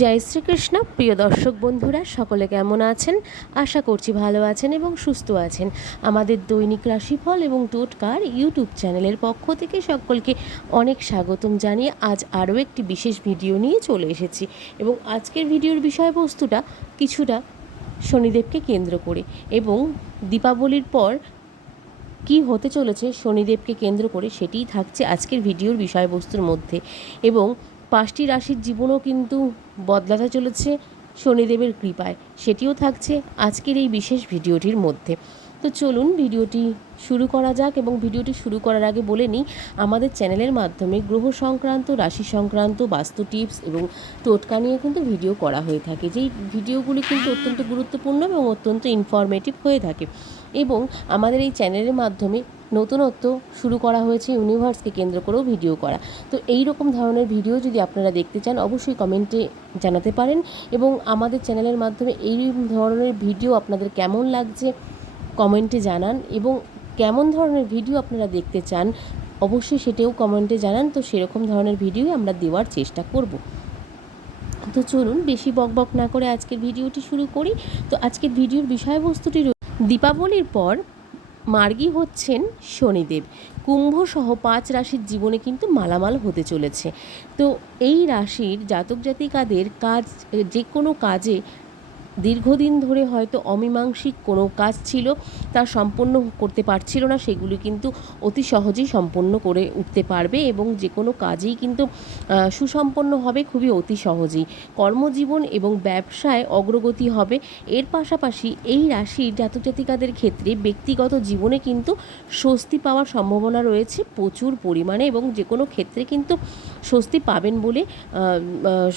জয় শ্রীকৃষ্ণ। প্রিয় দর্শক বন্ধুরা, সকলে কেমন আছেন? আশা করছি ভালো আছেন এবং সুস্থ আছেন। আমাদের দৈনিক রাশিফল এবং টোটকার ইউটিউব চ্যানেলের পক্ষ থেকে সকলকে অনেক স্বাগতম জানিয়ে আজ আরও একটি বিশেষ ভিডিও নিয়ে চলে এসেছি এবং আজকের ভিডিওর বিষয়বস্তুটা কিছুটা শনিদেবকে কেন্দ্র করে এবং দীপাবলির পর কি হতে চলেছে শনিদেবকে কেন্দ্র করে সেটিই থাকছে আজকের ভিডিওর বিষয়বস্তুর মধ্যে এবং পাঁচটি রাশির জীবনও কিন্তু বদলাতে চলেছে শনিদেবের কৃপায়। সেটিও থাকছে আজকের এই বিশেষ ভিডিওটির মধ্যে। তো চলুন ভিডিওটি শুরু করা যাক এবং ভিডিওটি শুরু করার আগে বলে নিই, আমাদের চ্যানেলের মাধ্যমে গ্রহ সংক্রান্ত, রাশি সংক্রান্ত, বাস্তু টিপস এবং টোটকা নিয়ে কিন্তু ভিডিও করা হয়ে থাকে। যেই ভিডিওগুলি কিন্তু অত্যন্ত গুরুত্বপূর্ণ এবং অত্যন্ত ইনফরমেটিভ হয়ে থাকে এবং আমাদের এই চ্যানেলের মাধ্যমে নতুনত্ব শুরু করা হয়েছে ইউনিভার্সকে কেন্দ্র করেও ভিডিও করা। তো এই রকম ধরনের ভিডিও যদি আপনারা দেখতে চান, অবশ্যই কমেন্টে জানাতে পারেন এবং আমাদের চ্যানেলের মাধ্যমে এই ধরনের ভিডিও আপনাদের কেমন লাগছে কমেন্টে জানান এবং কেমন ধরনের ভিডিও আপনারা দেখতে চান, অবশ্যই সেটাও কমেন্টে জানান। তো সেরকম ধরনের ভিডিও আমরা দেওয়ার চেষ্টা করব। তো চলুন বেশি বকবক না করে আজকের ভিডিওটি শুরু করি। তো আজকের ভিডিওর বিষয়বস্তুটি দীপাবলির পর মার্গী হচ্ছেন শনিদেব। কুম্ভ সহ পাঁচ রাশির জীবনে কিন্তু মালামাল হতে চলেছে। তো এই রাশির জাতক জাতিকাদের কাজ, যে কোনো কাজে দীর্ঘদিন ধরে হয়তো অমীমাংসিক কোনো কাজ ছিল, তা সম্পন্ন করতে পারছিল না, সেগুলি কিন্তু অতি সহজেই সম্পন্ন করে উঠতে পারবে এবং যে কোনো কাজেই কিন্তু সুসম্পন্ন হবে খুবই অতি সহজেই। কর্মজীবন এবং ব্যবসায় অগ্রগতি হবে। এর পাশাপাশি এই রাশির জাতক জাতিকাদের ক্ষেত্রে ব্যক্তিগত জীবনে কিন্তু স্বস্তি পাওয়ার সম্ভাবনা রয়েছে, প্রচুর পরিমাণে এবং যে কোনো ক্ষেত্রে কিন্তু স্বস্তি পাবেন বলে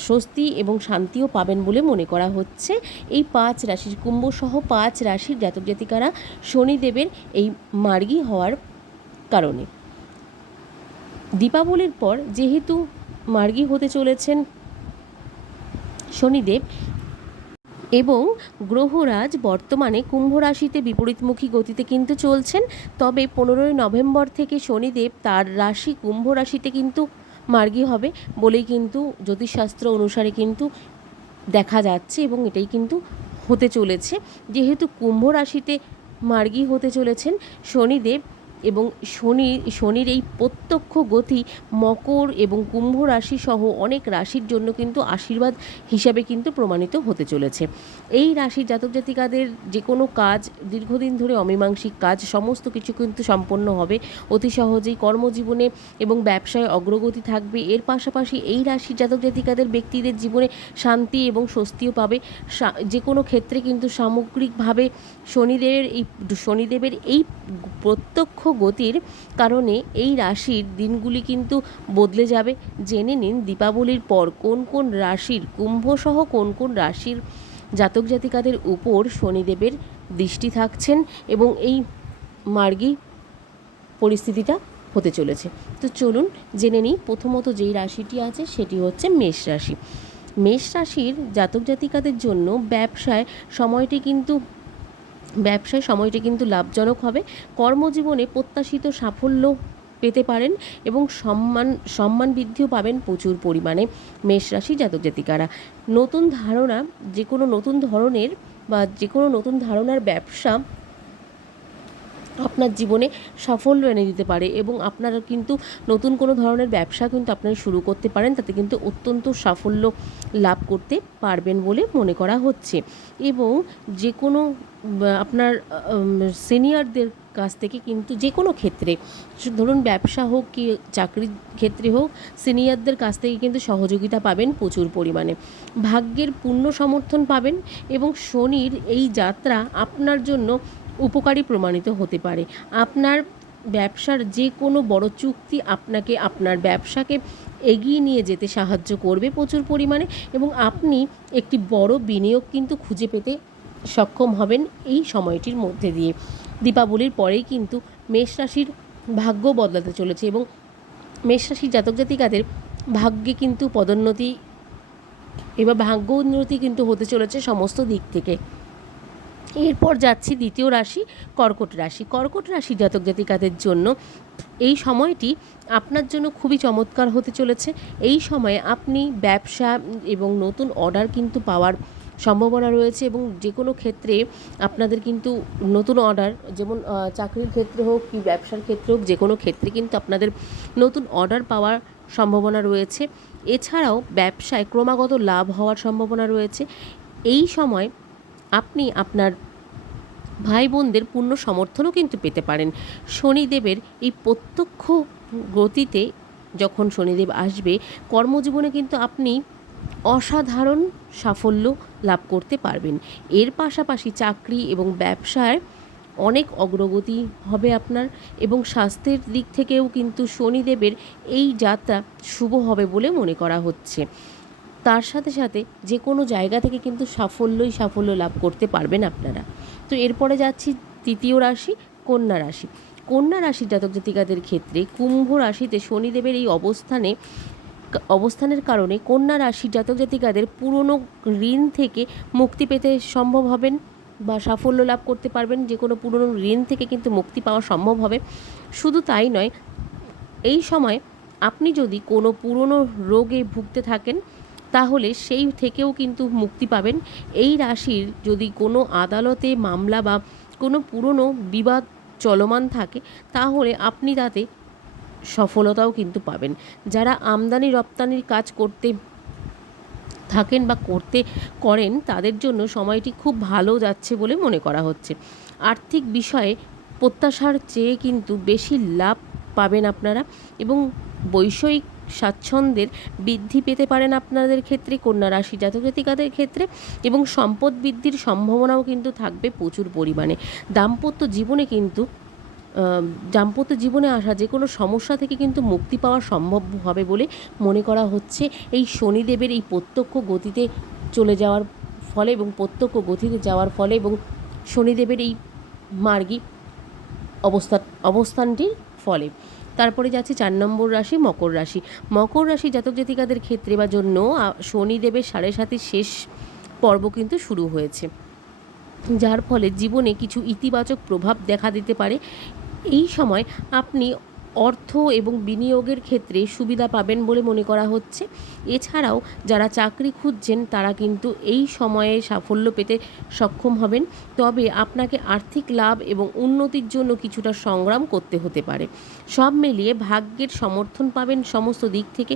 স্বস্তি এবং শান্তিও পাবেন বলে মনে করা হচ্ছে। এই পাঁচ রাশির কুম্ভ সহ পাঁচ রাশির জাতক জাতিকারা শনিদেবের এই মার্গী হওয়ার কারণে। দীপাবলির পর যেহেতু মার্গী হতে চলেছেন শনিদেব এবং গ্রহরাজ বর্তমানে কুম্ভ রাশিতে বিপরীতমুখী গতিতে কিন্তু চলছেন, তবে পনেরোই নভেম্বর থেকে শনিদেব তার রাশি কুম্ভ রাশিতে কিন্তু মার্গী হবে বলেই কিন্তু জ্যোতিষশাস্ত্র অনুসারে কিন্তু দেখা যাচ্ছে এবং এটাই কিন্তু হতে চলেছে। যেহেতু কুম্ভ রাশিতে মার্গী হতে চলেছেন শনিদেব এবং শনি, শনির এই প্রত্যক্ষ গতি মকর এবং কুম্ভ রাশি সহ অনেক রাশির জন্য কিন্তু আশীর্বাদ হিসাবে কিন্তু প্রমাণিত হতে চলেছে। এই রাশির জাতক জাতিকাদের যে কোনো কাজ, দীর্ঘদিন ধরে অমীমাংসিক কাজ, সমস্ত কিছু কিন্তু সম্পন্ন হবে। অতি সহজেই কর্মজীবনে এবং ব্যবসায় অগ্রগতি থাকবে। এর পাশাপাশি এই রাশির জাতক জাতিকাদের ব্যক্তিদের জীবনে শান্তি এবং স্বস্তিও পাবে। যে কোনো ক্ষেত্রে কিন্তু সামগ্রিকভাবে শনিদেবের এই শনিদেবের এই প্রত্যক্ষ গতির কারণে এই রাশির দিনগুলি কিন্তু বদলে যাবে। জেনে নিন দীপাবলির পর কোন কোন রাশির কুম্ভসহ কোন কোন রাশির জাতক জাতিকাদের উপর শনিদেবের দৃষ্টি থাকছেন এবং এই মার্গী পরিস্থিতিটা হতে চলেছে। তো চলুন জেনে নিই প্রথমত যেই রাশিটি আছে সেটি হচ্ছে মেষ রাশি। মেষ রাশির জাতক জাতিকাদের জন্য ব্যবসায় সময়টি কিন্তু ব্যবসায় সময়টি কিন্তু লাভজনক হবে। কর্মজীবনে প্রত্যাশিত সাফল্য পেতে পারেন এবং সম্মান সম্মান বৃদ্ধিও পাবেন প্রচুর পরিমাণে মেষ রাশি জাতক জাতিকারা। নতুন ধারণা যে কোনো নতুন ধরনের বা যে কোনো নতুন ধারণার ব্যবসা আপনার জীবনে সাফল্য এনে দিতে পারে এবং আপনারা কিন্তু নতুন কোনো ধরনের ব্যবসা কিন্তু আপনারা শুরু করতে পারেন, তাতে কিন্তু অত্যন্ত সাফল্য লাভ করতে পারবেন বলে মনে করা হচ্ছে। এবং যে কোনো আপনার সিনিয়রদের কাছ থেকে কিন্তু যে কোনো ক্ষেত্রে, ধরুন ব্যবসা হোক কি চাকরির ক্ষেত্রে হোক, সিনিয়রদের কাছ থেকে কিন্তু সহযোগিতা পাবেন প্রচুর পরিমাণে। ভাগ্যের পূর্ণ সমর্থন পাবেন এবং শনির এই যাত্রা আপনার জন্য উপকারী প্রমাণিত হতে পারে। আপনার ব্যবসার যে কোনো বড় চুক্তি আপনাকে আপনার ব্যবসাকে এগিয়ে নিয়ে যেতে সাহায্য করবে প্রচুর পরিমাণে এবং আপনি একটি বড় বিনিয়োগ কিন্তু খুঁজে পেতে সক্ষম হবেন এই সময়টির মধ্যে দিয়ে। দীপাবলির পরেই কিন্তু মেষ রাশির ভাগ্য বদলাতে চলেছে এবং মেষ রাশির জাতক জাতিকাদের ভাগ্যে কিন্তু পদোন্নতি এবার ভাগ্য উন্নতি কিন্তু হতে চলেছে সমস্ত দিক থেকে। এরপর যাচ্ছি দ্বিতীয় রাশি, কর্কট রাশি। কর্কট রাশি জাতক জাতিকাদের জন্য এই সময়টি আপনার জন্য খুবই চমৎকার হতে চলেছে। এই সময়ে আপনি ব্যবসা এবং নতুন অর্ডার কিন্তু পাওয়ার সম্ভাবনা রয়েছে এবং যে কোনো ক্ষেত্রে আপনাদের কিন্তু নতুন অর্ডার, যেমন চাকরির ক্ষেত্রে হোক কি ব্যবসার ক্ষেত্রে হোক যে কোনো ক্ষেত্রে কিন্তু আপনাদের নতুন অর্ডার পাওয়ার সম্ভাবনা রয়েছে। এছাড়াও ব্যবসায় ক্রমাগত লাভ হওয়ার সম্ভাবনা রয়েছে। এই সময় আপনি আপনার ভাই বোনদের পূর্ণ সমর্থনও কিন্তু পেতে পারেন। শনিদেবের এই প্রত্যক্ষ গতিতে যখন শনিদেব আসবে, কর্মজীবনে কিন্তু আপনি অসাধারণ সাফল্য লাভ করতে পারবেন। এর পাশাপাশি চাকরি এবং ব্যবসায় অনেক অগ্রগতি হবে আপনার এবং স্বাস্থ্যের দিক থেকেও কিন্তু শনিদেবের এই যাত্রা শুভ হবে বলে মনে করা হচ্ছে। তার সাথে সাথে যে কোনো জায়গা থেকে কিন্তু সাফল্যই সাফল্য লাভ করতে পারবেন আপনারা। তো এরপরে যাচ্ছি তৃতীয় রাশি, কন্যা রাশি। কন্যা রাশির জাতক জাতিকাদের ক্ষেত্রে কুম্ভ রাশিতে শনিদেবের এই অবস্থানে, অবস্থানের কারণে কন্যা রাশির জাতক জাতিকাদের পুরনো ঋণ থেকে মুক্তি পেতে সম্ভব হবেন বা সাফল্য লাভ করতে পারবেন। যে কোনো পুরনো ঋণ থেকে কিন্তু মুক্তি পাওয়া সম্ভব হবে। শুধু তাই নয়, এই সময় আপনি যদি কোনো পুরনো রোগে ভুগতে থাকেন তাহলে সেই থেকেও কিন্তু মুক্তি পাবেন। এই রাশির যদি কোনো আদালতে মামলা বা কোনো পুরনো বিবাদ চলমান থাকে, তাহলে আপনি তাতে সফলতাও কিন্তু পাবেন। যারা আমদানি রপ্তানির কাজ করতে থাকেন বা করতে করেন, তাদের জন্য সময়টি খুব ভালো যাচ্ছে বলে মনে করা হচ্ছে। আর্থিক বিষয়ে প্রত্যাশার চেয়ে কিন্তু বেশি লাভ পাবেন আপনারা এবং বৈষয়িক স্বাচ্ছন্দ্যের বৃদ্ধি পেতে পারেন আপনাদের ক্ষেত্রে, কন্যা রাশি জাতক জাতিকাদের ক্ষেত্রে এবং সম্পদ বৃদ্ধির সম্ভাবনাও কিন্তু থাকবে প্রচুর পরিমাণে। দাম্পত্য জীবনে কিন্তু দাম্পত্য জীবনে আসা যে কোনো সমস্যা থেকে কিন্তু মুক্তি পাওয়া সম্ভব হবে বলে মনে করা হচ্ছে। এই শনিদেবের এই প্রত্যক্ষ গতিতে চলে যাওয়ার ফলে এবং প্রত্যক্ষ গতিতে যাওয়ার ফলে এবং শনিদেবের এই মার্গী অবস্থান অবস্থানটির ফলে। তারপরে যাচ্ছে চার নম্বর রাশি, মকর রাশি। মকর রাশি জাতক জাতিকাদের ক্ষেত্রে বা জন্য শনিদেবের সাড়ে সাতির শেষ পর্ব কিন্তু শুরু হয়েছে। যার ফলে জীবনে কিছু ইতিবাচক প্রভাব দেখা দিতে পারে। এই সময় আপনি অর্থ এবং বিনিয়োগের ক্ষেত্রে সুবিধা পাবেন বলে মনে করা হচ্ছে। এছাড়াও যারা চাকরি খুঁজছেন, তারা কিন্তু এই সময়ে সাফল্য পেতে সক্ষম হবেন। তবে আপনাকে আর্থিক লাভ এবং উন্নতির জন্য কিছুটা সংগ্রাম করতে হতে পারে। সব মিলিয়ে ভাগ্যের সমর্থন পাবেন সমস্ত দিক থেকে।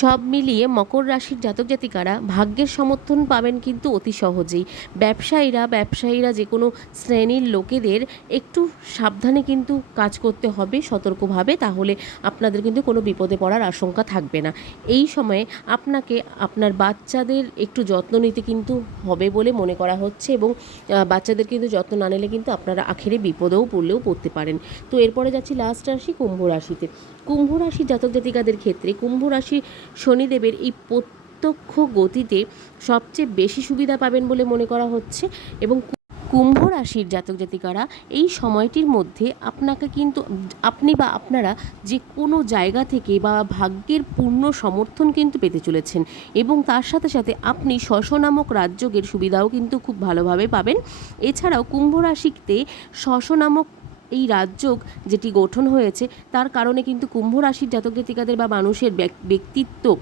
সব মিলিয়ে মকর রাশির জাতক জাতিকারা ভাগ্যের সমর্থন পাবেন কিন্তু অতি সহজেই। ব্যবসায়ীরা ব্যবসায়ীরা যে কোনো শ্রেণির লোকেদের একটু সাবধানে কিন্তু কাজ করতে হবে সতর্কভাবে, তাহলে আপনাদের কিন্তু কোনো বিপদে পড়ার আশঙ্কা থাকবে না। এই সময়ে আপনাকে আপনার বাচ্চাদের একটু যত্ন নিতে কিন্তু হবে বলে মনে করা হচ্ছে এবং বাচ্চাদের কিন্তু যত্ন না নিলে কিন্তু আপনারা আখেরে বিপদেও পড়লেও পড়তে পারেন। তো এরপরে যাচ্ছি লাস্ট রাশি, কুম্ভ রাশিতে। কুম্ভ রাশি জাতক জাতিকাদের ক্ষেত্রে কুম্ভ রাশি শনিদেবের এই প্রত্যক্ষ গতিতে সবচেয়ে বেশি সুবিধা পাবেন বলে মনে করা হচ্ছে এবং কুম্ভ রাশির জাতক জাতিকারা এই সময়টির মধ্যে আপনাকে কিন্তু, আপনি বা আপনারা যে কোনো জায়গা থেকে বা ভাগ্যের পূর্ণ সমর্থন কিন্তু পেতে চলেছেন এবং তার সাথে সাথে আপনি শশ নামক রাজযোগের সুবিধাও কিন্তু খুব ভালোভাবে পাবেন। এছাড়াও কুম্ভ রাশিতে শশ নামক এই রাজযোগ যেটি গঠন হয়েছে, তার কারণে কিন্তু কুম্ভ রাশির জাতক জাতিকাদের বা মানুষের ব্যক- ব্যক্তিত্ব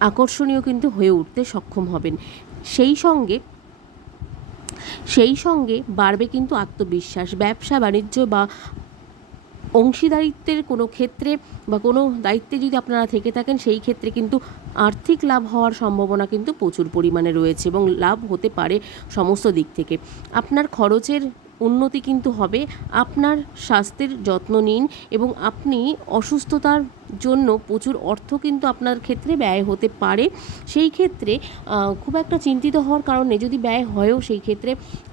আকর্ষণীয় কিন্তু হয়ে উঠতে সক্ষম হবেন। সেই সঙ্গে সেই সঙ্গে বাড়বে কিন্তু আত্মবিশ্বাস। ব্যবসা, বাণিজ্য বা অংশীদারিত্বের কোনো ক্ষেত্রে বা কোনো দায়িত্বে যদি আপনারা থেকে থাকেন, সেই ক্ষেত্রে কিন্তু আর্থিক লাভ হওয়ার সম্ভাবনা কিন্তু প্রচুর পরিমাণে রয়েছে এবং লাভ হতে পারে সমস্ত দিক থেকে। আপনার খরচের উন্নতি কিন্তু হবে। আপনার স্বাস্থ্যের যত্ন নিন এবং আপনি অসুস্থতার জন্য প্রচুর অর্থ কিন্তু আপনার ক্ষেত্রে ব্যয় হতে পারে। সেই ক্ষেত্রে খুব একটা চিন্তিত হওয়ার কারণে যদি ব্যয় হয়ও সেই ক্ষেত্রে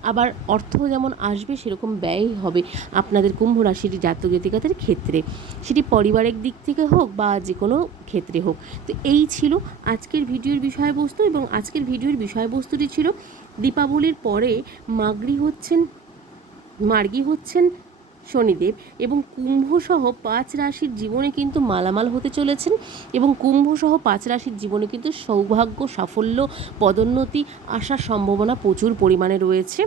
আবার অর্থ যেমন আসবে সেরকম ব্যয় হবে আপনাদের কুম্ভ রাশির জাতক জাতিকাদের ক্ষেত্রে। সেটি পারিবারিক দিক থেকে হোক বা যে কোনো ক্ষেত্রে হোক। তো এই ছিল আজকের ভিডিওর বিষয়বস্তু এবং আজকের ভিডিওর বিষয়বস্তুটি ছিল দীপাবলির পরে মাগরি হচ্ছেন মার্গী হচ্ছেন শনিদেব এবং কুম্ভসহ পাঁচ রাশির জীবনে কিন্তু মালামাল হতে চলেছেন এবং কুম্ভসহ পাঁচ রাশির জীবনে কিন্তু সৌভাগ্য, সাফল্য, পদোন্নতি আসার সম্ভাবনা প্রচুর পরিমাণে রয়েছে।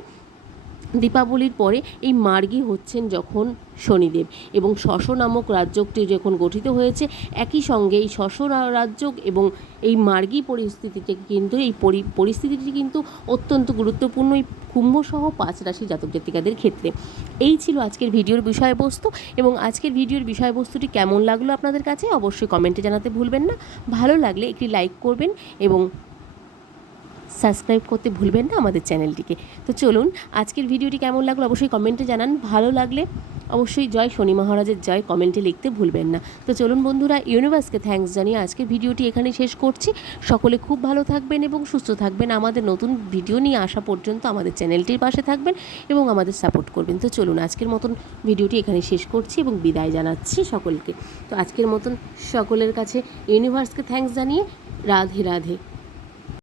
দীপাবলির পরে এই মার্গী হচ্ছেন যখন শনিদেব এবং শশ নামক রাজ্যটি যখন গঠিত হয়েছে, একই সঙ্গে এই শশ রা- রাজ্য এবং এই মার্গী পরিস্থিতিতে কিন্তু, এই পরি- পরিস্থিতিটি কিন্তু অত্যন্ত গুরুত্বপূর্ণ এই কুম্ভসহ পাঁচ রাশি জাতক জাতিকাদের ক্ষেত্রে। এই ছিল আজকের ভিডিওর বিষয়বস্তু এবং আজকের ভিডিওর বিষয়বস্তুটি কেমন লাগল আপনাদের কাছে অবশ্যই কমেন্টে জানাতে ভুলবেন না। ভালো লাগলে একটি লাইক করবেন এবং সাবস্ক্রাইব করতে ভুলবেন না আমাদের চ্যানেলটিকে। তো চলুন, আজকের ভিডিওটি কেমন লাগল অবশ্যই কমেন্টে জানান। ভালো লাগলে অবশ্যই জয় শনি মহারাজের জয় কমেন্টে লিখতে ভুলবেন না। তো চলুন বন্ধুরা, ইউনিভার্সকে থ্যাঙ্কস জানিয়ে আজকের ভিডিওটি এখানে শেষ করছি। সকলে খুব ভালো থাকবেন এবং সুস্থ থাকবেন। আমাদের নতুন ভিডিও নিয়ে আসা পর্যন্ত আমাদের চ্যানেলটির পাশে থাকবেন এবং আমাদের সাপোর্ট করবেন। তো চলুন, আজকের মতন ভিডিওটি এখানে শেষ করছি এবং বিদায় জানাচ্ছি সকলকে। তো আজকের মতন সকলের কাছে ইউনিভার্সকে থ্যাঙ্কস জানিয়ে রাধে রাধে।